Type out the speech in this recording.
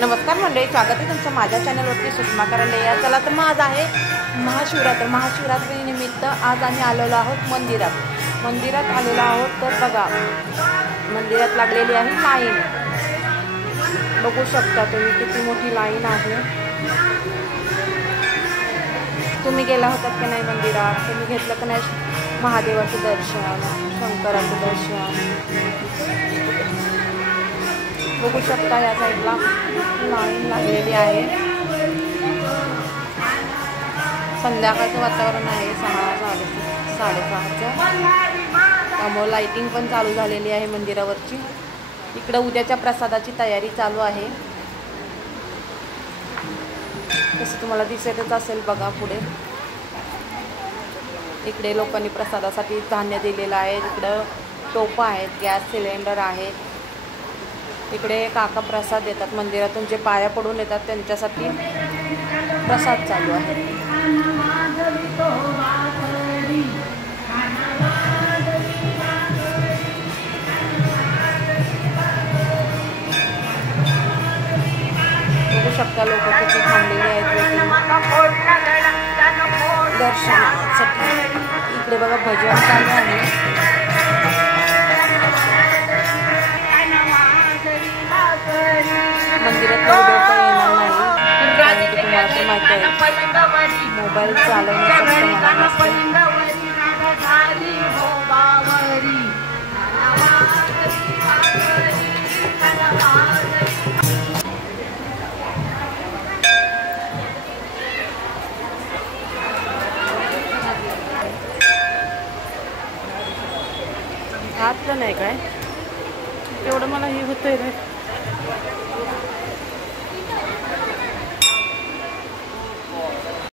नमस्कार मंडळी, स्वागत आहे तुमचं माझ्या चॅनलवरती सुषमा करायला या. चला तर मग आज आहे महाशिवरात्रीनिमित्त आज आम्ही आलेलो आहोत मंदिरात आलेलो आहोत. तर बघा, मंदिरात लागलेली आहे लाईन. बघू शकता तुम्ही किती मोठी लाईन आहे. तुम्ही गेला होतात की नाही मंदिरात? तुम्ही घेतलं की नाही महादेवाचं दर्शन, शंकराचं दर्शन? बघू शकता या साईडला लाईन लागलेली आहे. संध्याकाळचं वातावरण आहे, 6-6:30 त्यामुळे लाईटिंग पण चालू झालेली आहे मंदिरावरची. इकडं उद्याच्या प्रसादाची तयारी चालू आहे. तसं तुम्हाला दिसतच असेल बघा पुढे. इकडे लोकांनी प्रसादासाठी धान्य दिलेलं आहे. इकडं टोपा आहेत, गॅस सिलेंडर आहेत. इकडे काका प्रसाद देतात मंदिरातून, जे पाया पडून येतात त्यांच्यासाठी प्रसाद चालू आहे. बघू शकता लोक किती थांबलेले आहेत दर्शनासाठी. इकडे बघा भजन चालू आहे. मंदिरात व्हिडिओ पण येणार नाही, कारण की तुम्हाला तर माहिती आहे मोबाईल चालवण्यासाठी मला नसते.